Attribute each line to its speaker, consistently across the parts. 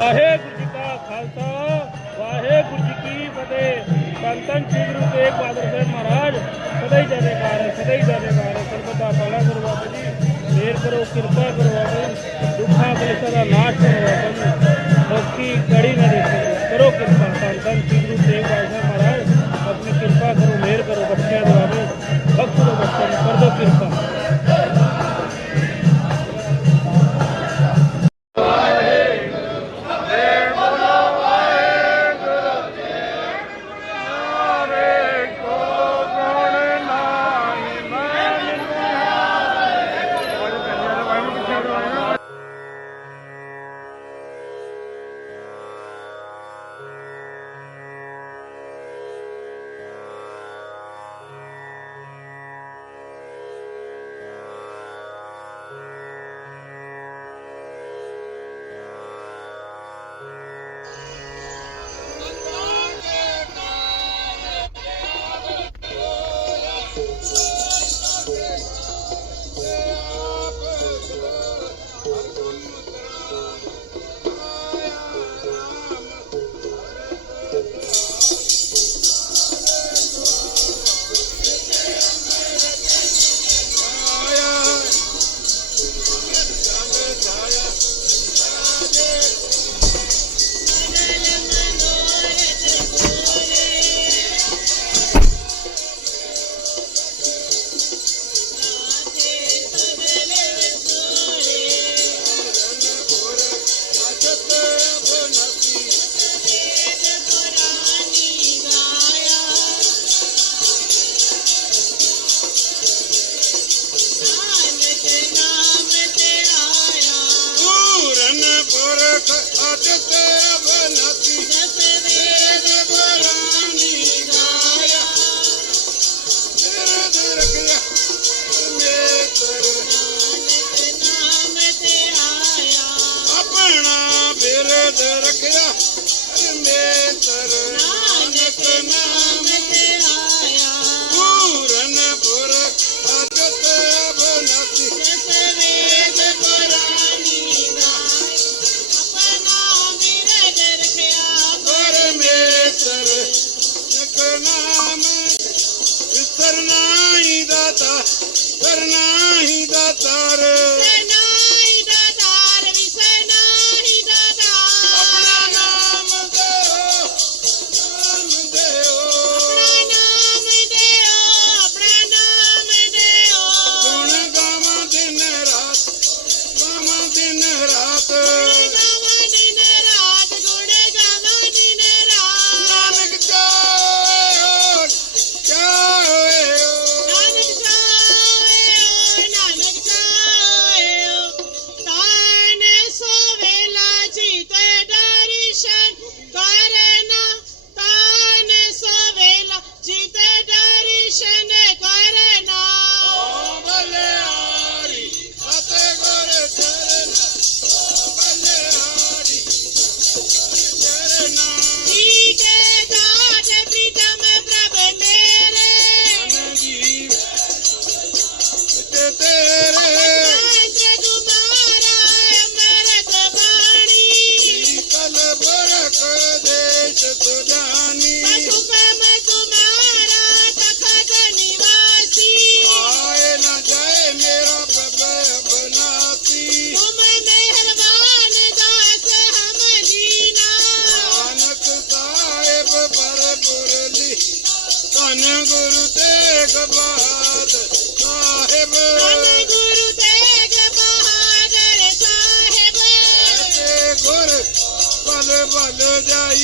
Speaker 1: ਵਾਹਿਗੁਰੂ ਜੀ ਕਾ ਖਾਲਸਾ, ਵਾਹਿਗੁਰੂ ਜੀ ਕੀ ਫਤਿਹ। ਸੰਤਨ ਸ੍ਰੀ ਗੁਰੂ ਤੇਗ ਬਹਾਦਰ ਸਾਹਿਬ ਮਹਾਰਾਜ, ਸਦਾ ਹੀ ਜੈਕਾਰ ਸਦਾ ਹੀ ਜੈਕਾਰ ਸਰਬਤ ਸਰਬਤਾ ਪਾਲਾ ਗੁਰੂ ਬਾਬਾ ਜੀ, ਮੇਰ ਕਰੋ, ਕਿਰਪਾ ਕਰੋ ਬਾਬਾ ਜੀ। ਦੁੱਖਾਂ, ਕਲੇਸ਼ਾਂ ਦਾ ਨਾਸ਼ ਕਰੋ ਬਾਬਾ ਜੀ। ਲੋਕੀ ਕੜੀ ਨਾ ਦੇਖੋ। ਕਰੋ ਕਿਰਪਾ। ਸੰਤਨ ਸ੍ਰੀ ਗੁਰੂ ਤੇਗ ਬਹਾਦਰ ਸਾਹਿਬ ਮਹਾਰਾਜ, ਆਪਣੀ ਕਿਰਪਾ ਕਰੋ, ਮੇਰ ਕਰੋ ਬੱਚਿਆਂ ਦੇ ਬਾਬਾ ਬਖਸ਼ੋ ਬੱਚਿਆਂ ਨੂੰ ਕਰ ਦਿਓ ਕਿਰਪਾ।
Speaker 2: Bye.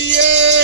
Speaker 3: yeah.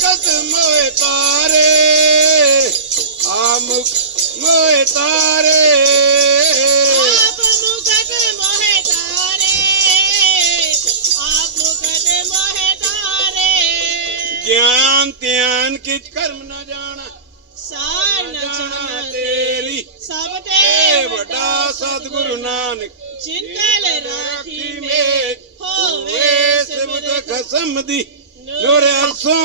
Speaker 3: મુખત મોય તારે આ મુખ મોય તારે
Speaker 2: જ્ઞાન ધ્યાન કિત કર્મ ન
Speaker 3: જાણા ਸਾਰ ਨਚਣਾ ਤੇਰੀ। ਸਭ
Speaker 4: ਤੇ ਵੱਡਾ ਸਤਿਗੁਰੂ ਨਾਨਕ
Speaker 2: ਜਿਨਕਲ
Speaker 4: ਰਾਖੀ ਮੇ ਹੋਵੇ ਸਿਮਤ ਖਸਮ ਦੀ ਨੂਰ ਅਰਸੋਂ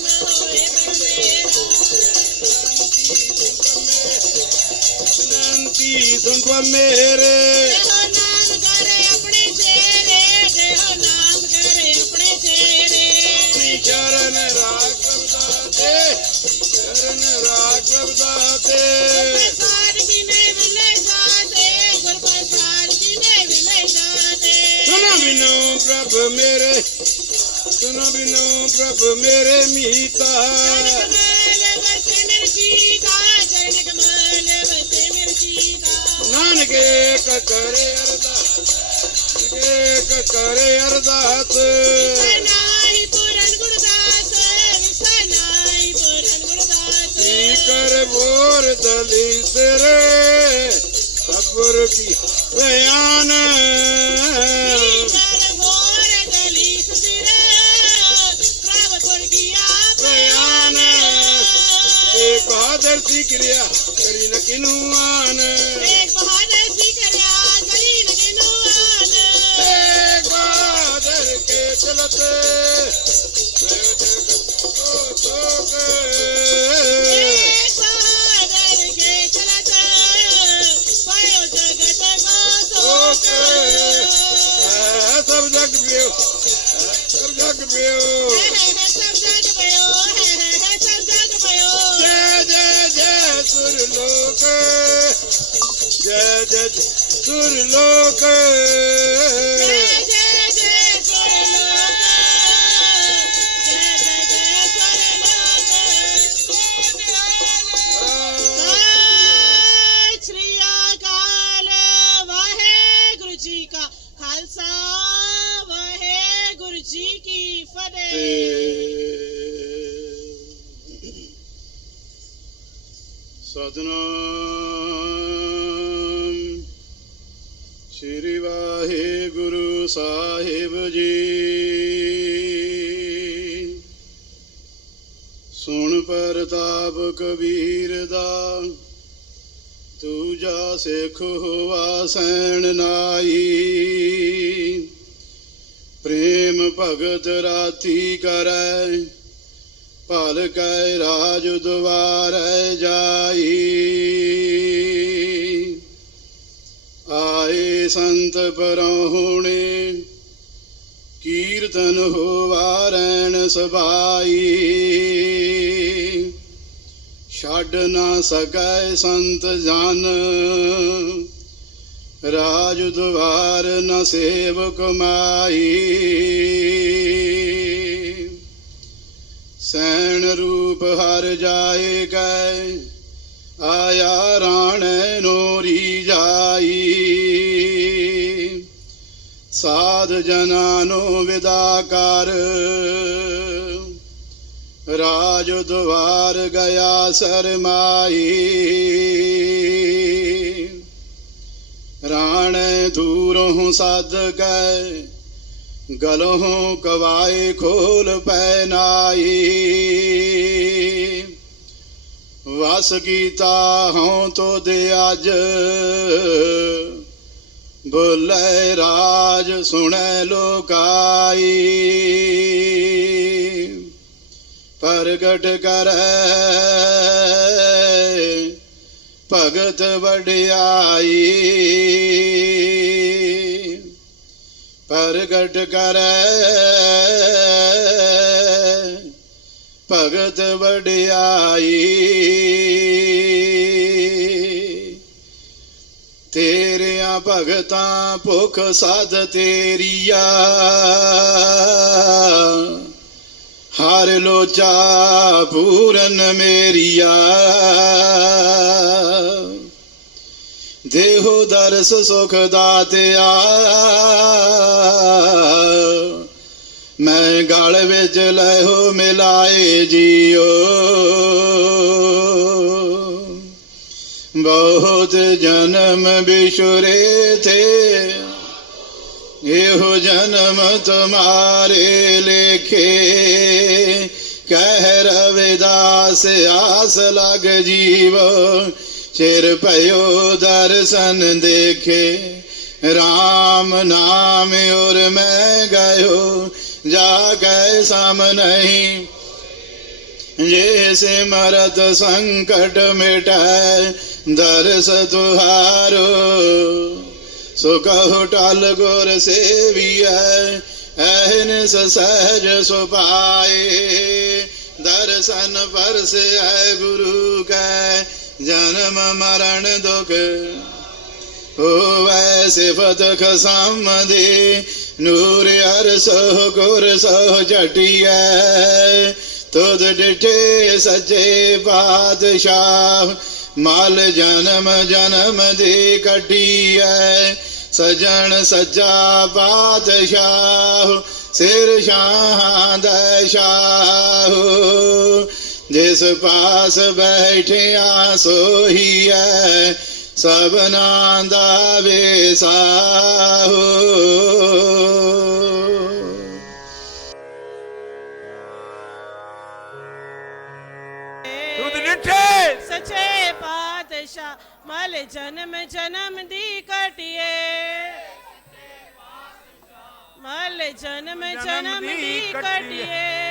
Speaker 4: ਨੰਤੀ ਸੁਣ ਮੇਰੇ।
Speaker 2: ਦੇਹੋ ਨਾਮ ਕਰੇ ਆਪਣੇ ਚਿਹਰੇ ਦੇਹੋ ਨਾਮ ਕਰੇ ਆਪਣੇ ਚਿਹਰੇ।
Speaker 4: ਆਪਣੀ ਚਰਨ ਰਾਖਵ ਦਾਤੇ ਚਰਨ ਰਾਖਵ ਦਾਤੇ
Speaker 2: ਪ੍ਰਸਾਦ ਕਿਨੇ ਵਿਲੇ ਜਾਤੇ ਗੁਰ ਪ੍ਰਸਾਦ ਕਿਨੇ ਵਿਲੇ ਜਾਤੇ
Speaker 4: ਸੁਨ ਬਿਨੋ ਪ੍ਰਭ ਮੇਰੇ ਸੁਨ ਬਿਨੋ ਪ੍ਰਭ ਮੇਰੇ ਮੀਤਾ। ਨਾਨਕ ਕਰੇ ਅਰਦਾਸ ਏਕ ਕਰੇ ਅਰਦਾਸ।
Speaker 2: ਨਾਹੀ ਪੂਰਨ ਗੁਰਦਾਸ ਵਿਸੈ ਨਾਹੀ ਪੂਰਨ ਗੁਰਦਾਸ।
Speaker 4: ਕੀ ਕਰ ਦਲੀ ਸਿਰੇ ਸਬਰ ਕੀ ਬਿਆਨ।
Speaker 2: ਦਲੀ
Speaker 4: ਏਕ ਬਹਾਦਰ ਸੀ ਕਿਰਿਆ ਕਰੀ ਨ ਕਿਨੂ ਆਨ ਸਤਨਾਮ। ਸ੍ਰੀ ਵਾਹਿਗੁਰੂ ਸਾਹਿਬ ਜੀ। ਸੁਣ ਪ੍ਰਤਾਪ ਕਬੀਰ ਦਾ ਤੂੰ ਜਾ ਸਿੱਖ ਹੋਆ ਸੈਣ ਨਾਈ ਪ੍ਰੇਮ ਭਗਤ ਰਾਤੀ ਕਰੈ ਭਲ ਕੈ ਰਾਜ ਦੁਆਰੈ ਜਾਈ। ਆਏ ਸੰਤ ਪਰਹੁਣੇ ਕੀਰਤਨ ਹੋਵਾ ਰੈਣ ਸਭਾਈ ਛੱਡ ਨਾ ਸਕੈ ਸੰਤ ਜਨ, ਰਾਜ ਦੁਆਰ ਨ ਸੇਵਕ ਮਾਈ। ਸੈਣ ਰੂਪ ਹਰ ਜਾਏ ਗਏ, ਆਇਆ ਰਾਣ ਨੋਰੀ ਜਾਈ।
Speaker 3: ਸਾਧ ਜਨਾ ਨੂੰ ਵਿਦਾ ਕਰ, ਰਾਜ ਦੁਆਰ ਗਿਆ ਸਰਮਾਈ ਰਾਣੈ ਦੂਰੋਂ ਸਦ ਗਏ ਗਲੋਂ ਕਵਾਏ ਖੋਲ ਪੈ ਨਾਈ ਵਸ ਕੀਤਾ ਹਉ ਤੋ ਦੇ ਅੱਜ। ਬੋਲੇ ਰਾਜ ਸੁਣੈ ਲੋਕਾਈ। ਪ੍ਰਗਟ ਕਰੈ ਭਗਤ ਵਡਿਆਈ। ਪ੍ਰਗਟ ਕਰੈ ਭਗਤ ਵਡਿਆਈ। ਤੇਰਿਆਂ ਭਗਤਾਂ ਭੁਖ ਸਾਧ ਤੇਰੀਆ। ਹਰ ਲੋਚਾ ਪੂਰਨ ਮੇਰੀਆ। ਦੇਹੋ ਦਰਸ ਸੁਖ ਦਾਤਿਆ। ਮੈਂ ਗਲ ਵਿੱਚ ਲਹੋ ਮਿਲਾਏ ਜੀਓ। ਬਹੁਤ ਜਨਮ ਬਿਸ਼ੁਰੇ ਥੇ। ਇਹੋ ਜਨਮ ਤੁਮਾਰੇ ਲੇਖੇ। ਕਹਿ ਰਵਿਦਾਸ ਆਸ ਲਗ ਜੀਵ। ਚਿਰ ਭਇਓ ਦਰਸ਼ਨ ਦੇਖੇ RAM ਨਾਮ ਔਰ ਮੈਂ ਗਇਓ ਜਾ ਕੈ ਸਮ ਨਹੀਂ ਜੇ ਸਿਮਰਤ ਸੰਕਟ ਮਿਟੈ ਦਰਸ ਤੁਹਾਰੋ ਸੋ ਕਹੋ ਟਲ ਗੁਰ ਸੇਵੀਐ ਐਨਸ ਸਹਿਜ ਸੁਪਾਏ ਦਰਸ਼ਨ ਪਰਸੈ ਗੁਰੂ ਕੈ ਜਨਮ ਮਰਨ ਦੁਖ ਹੋਵੈ ਸਿਫਤ ਖਸਮ ਦੇ। ਨੂਰ ਅਰਸ ਗੁਰ ਸੋ ਝਟਿਐ ਤੁਧ ਡਿਠੇ ਸੱਚੇ ਪਾਤਸ਼ਾਹ, ਮਲ ਜਨਮ ਜਨਮ ਦੀ ਕੱਢੀਐ। ਸਜਣ ਸੱਚਾ ਬਾਦਸ਼ਾਹ ਸਿਰ ਸ਼ਾਹਾਂ ਦਾ ਸ਼ਾਹ। ਜਿਸ ਪਾਸ ਬੈਠਿਆ ਸੋਹੀਐ ਸਭਨਾ ਦਾ ਵੇਸਾਹੋ
Speaker 2: ਸੱਚੇ ਪਾਤਸ਼ਾਹ ਮਲ ਜਨਮ ਜਨਮ ਦੀ ਕਟਿਏ ਮਲ ਜਨਮ ਜਨਮ ਦੀ ਕਟਿਏ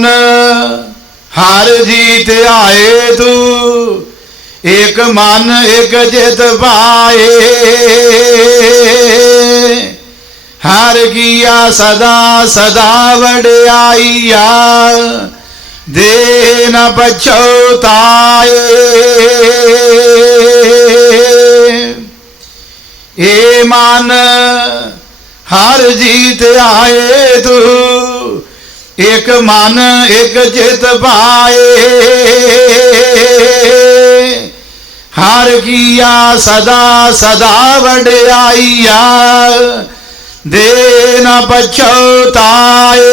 Speaker 3: ਮਨ ਹਰ ਜੀਤ ਆਏ ਤੂੰ। ਇਕ ਮਨ ਇਕ ਜਿਤ ਪਾਏ ਹਰ ਕੀਆ ਸਦਾ ਸਦਾ ਵਡਿਆਈਆ। ਦੇ ਨ ਪਛੋਤਾਏ ਏ ਮਨ, ਹਰ ਜੀਤ ਆਏ ਤੂੰ। ਇਕ ਮਨ, ਇਕ ਚਿਤ ਪਾਏ। ਹਰ ਕੀਆ ਸਦਾ ਸਦਾ ਵਡਿਆਈਆ, ਦੇ ਨ ਪਛੋਤਾਏ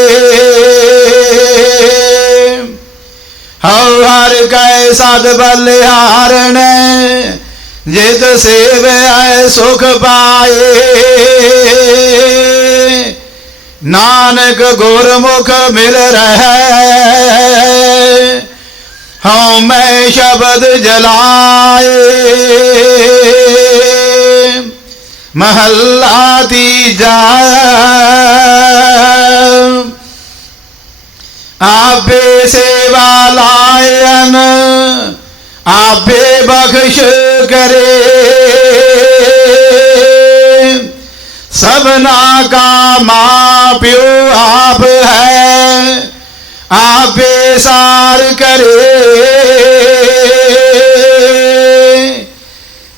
Speaker 3: ਹਉ ਹਰ ਕੈ ਸਦ ਬਲਿਹਾਰਣ, ਜਿਤ ਸੇਵੈ ਸੁਖ ਪਾਏ। ਨਾਨਕ ਗੁਰਮੁਖ ਮਿਲ ਰਹਿ। ਹਉ ਮੈਂ ਸ਼ਬਦ ਜਲਾਏ। ਮਹੱਲਾ ਤੀਜਾ ਆਪੇ ਸੇਵਾ ਲਾਇਨ, ਆਪੇ ਬਖਸ਼ ਕਰੇ। ਸਭਨਾ ਕਾ ਮਾਂ ਪਿਓ ਆਪ ਹੈ, ਆਪੇ ਸਾਰ ਕਰੇ।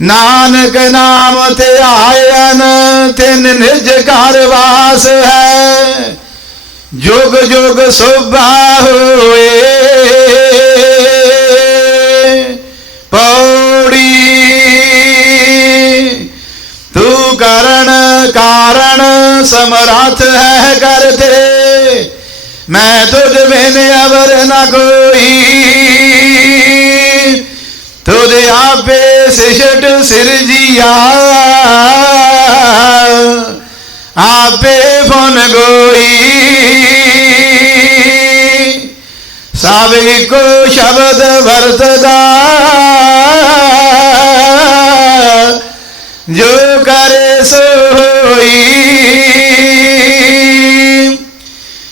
Speaker 3: ਨਾਨਕ ਨਾਮ ਤੇ ਆਇਨ ਤਿਨ ਨਿਜ ਘਰ ਵਾਸ ਹੈ। ਜੁਗ ਜੁਗ ਸੁਭਾ ਹੋਏ ਪੌੜੀ ਕਾਰਨ ਸਮਰੱਥ ਹੈ ਕਰਤੇ ਮੈਂ ਤੁਝ ਬਿਨ ਅਵਰ ਨਾ ਕੋਈ। ਤੁਧ ਆਪੇ ਸਿਸ਼ਟ ਸਿਰਜੀਆ ਆਪੇ ਫਨ ਗੋਈ। ਸਭ ਇੱਕੋ ਸ਼ਬਦ ਵਰਤਦਾ। ਜੋ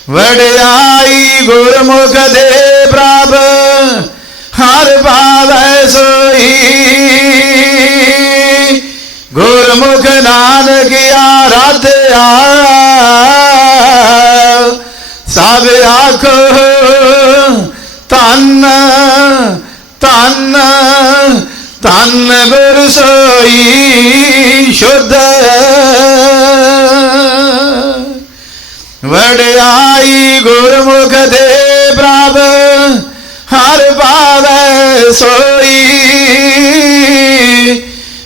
Speaker 3: ਵਡਿਆਈ ਗੁਰਮੁਖ ਦੇ ਪ੍ਰਭ, ਹਰ ਭਾਵੈ ਸੋਈ ਗੁਰਮੁਖ ਨਾਨਕ ਆਰਾਧਿਆ, ਸਭ ਆਖੋ ਤਨ ਤਨ ਤਨ ਗੁਰ ਸੋਈ, ਸ਼ੁੱਧ। ਵਡਿਆਈ ਗੁਰਮੁਖ ਦੇ ਪ੍ਰਭ, ਹਰ ਭਾਵੈ ਸੋਈ।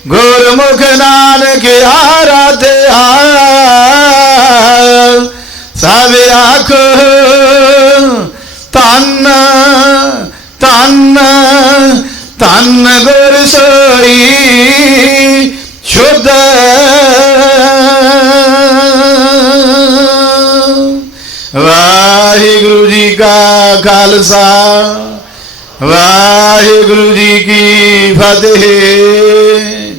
Speaker 3: ਗੁਰਮੁਖ ਨਾਨਕ ਆਰਾਧਿਆ, ਸਭ ਆਖੋ ਤਨ ਤਨ ਤਨ ਗੁਰ ਸੋਈ, ਸ਼ੁੱਧ। ਖਾਲਸਾ। ਵਾਹਿਗੁਰੂ ਜੀ ਕੀ ਫਤਿਹ।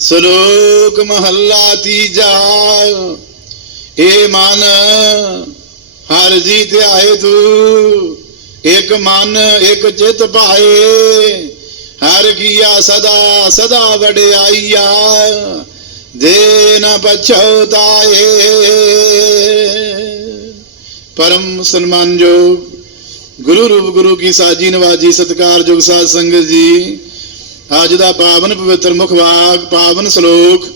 Speaker 5: ਸ਼ਲੋਕ ਮਹੱਲਾ ਤੀਜਾ। ਏ ਮਨ, ਹਰ ਜੀ ਤੇ ਆਏ ਤੂੰ। ਇੱਕ ਮਨ, ਇੱਕ ਚਿਤ ਭਾਏ। ਹਰ ਕੀਆ ਸਦਾ ਸਦਾ ਵਡਿਆਈਆ। ਦੇ ਨਾ ਪਛੋਤਾਏ। ਪਰਮ ਸਨਮਾਨਯੋਗ ਗੁਰੂ ਰੂਪ ਗੁਰੂ ਕੀ ਸਾਜੀ ਨਵਾਜੀ ਸਤਿਕਾਰਯੋਗ ਸਾਧ ਸੰਗਤ ਜੀ ਅੱਜ ਦਾ ਪਾਵਨ ਪਵਿੱਤਰ ਮੁਖ ਪਾਵਨ ਸ਼ਲੋਕ,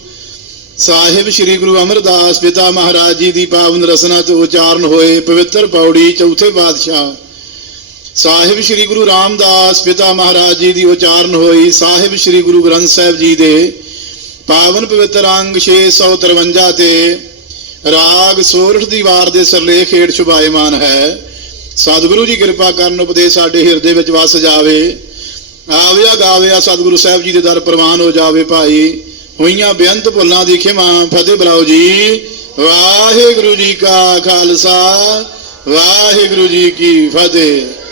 Speaker 5: ਸਾਹਿਬ ਸ੍ਰੀ ਗੁਰੂ ਅਮਰਦਾਸ ਪਿਤਾ ਮਹਾਰਾਜ ਜੀ ਦੀ ਪਾਵਨ ਰਸਨਾ ਤੋਂ ਉਚਾਰਨ ਹੋਏ ਪਵਿੱਤਰ ਪੌੜੀ ਚੌਥੇ ਪਾਤਸ਼ਾਹ, ਸਾਹਿਬ ਸ੍ਰੀ ਗੁਰੂ ਰਾਮਦਾਸ ਪਿਤਾ ਮਹਾਰਾਜ ਜੀ ਦੀ ਉਚਾਰਨ ਹੋਈ ਸਾਹਿਬ ਸ੍ਰੀ ਗੁਰੂ ਗ੍ਰੰਥ ਸਾਹਿਬ ਜੀ ਦੇ ਪਾਵਨ ਪਵਿੱਤਰ ਅੰਗ 653 ਤੇ ਰਾਗ ਸੋਰਠ ਦੀ ਵਾਰ ਦੇ ਸਰਲੇਖ ਹੇਠ ਸ਼ੁਭਾਇਮਾਨ ਹੈ। ਸਤਿਗੁਰੂ ਜੀ ਕਿਰਪਾ ਕਰਨ ਉਪਦੇਸ਼ ਸਾਡੇ ਹਿਰਦੇ ਵਿੱਚ ਵਸ ਜਾਵੇ। ਆਵਿਆ ਗਾਵਿਆ ਸਤਿਗੁਰੂ ਸਾਹਿਬ ਜੀ ਦੇ ਦਰ ਪ੍ਰਵਾਨ ਹੋ ਜਾਵੇ ਭਾਈ। ਹੋਈਆਂ ਬੇਅੰਤ ਭੁੱਲਾਂ ਦੀ ਖਿਮਾ ਫਤਿਹ ਬਲਾਓ ਜੀ। ਵਾਹਿਗੁਰੂ ਜੀ ਕਾ ਖਾਲਸਾ, ਵਾਹਿਗੁਰੂ ਜੀ ਕੀ ਫਤਿਹ।